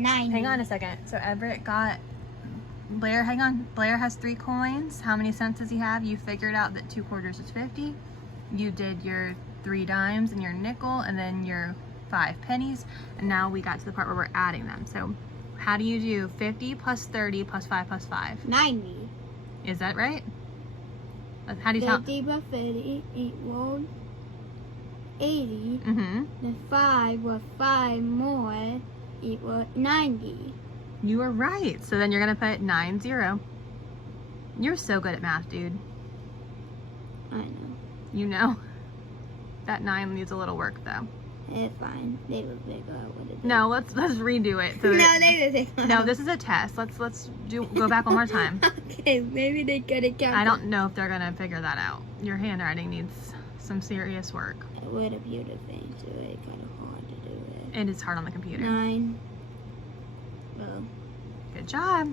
90. Hang on a second. So Everett got Blair. Hang on. Blair has 3 coins. How many cents does he have? You figured out that 2 quarters is 50. You did your 3 dimes and your nickel, and then your 5 pennies. And now we got to the part where we're adding them. So how do you do 50 plus 30 plus 5 plus 5? 90. Is that right? How do you count? 50 plus 30 equals 80. Mm-hmm. The 5 with 5 more equals 90. You are right. So then you're going to put 90. You're so good at math, dude. I know. You know. That 9 needs a little work, though. It's fine. They will figure out what it is. No, let's redo it. So No, that- they will figure out. no, this is a test. Let's go back one more time. Okay, maybe they could have counted. I don't know if they're going to figure that out. Your handwriting needs some serious work. With a computer thing, so it's kind of hard to do it. And it's hard on the computer. 9. Well. Good job.